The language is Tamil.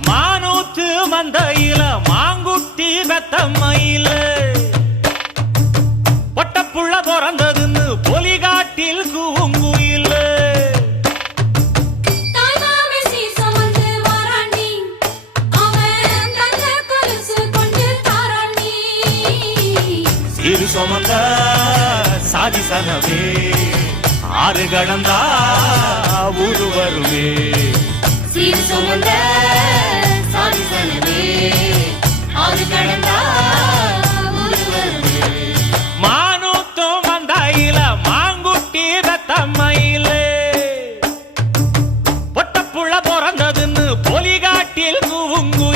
மானூத்து மந்தையில மாங்குட்டி பெத்தம்மையில பொட்டப்புள்ள பிறந்ததுன்னு பொலிகாட்டில் கூங்குயில சீரு சுமந்த சாதி சனவே ஆறு கடந்தா ஊரு வருவே சீர் சுமந்த சாதி சனவே ஆறு கடந்தா ஊரு வருவே மானூத்தும் மந்தாயில மாங்குட்டி பெத்தம்மையில பொட்டப்புள்ள பிறந்ததுன்னு பொலிகாட்டில் கூவுங்கு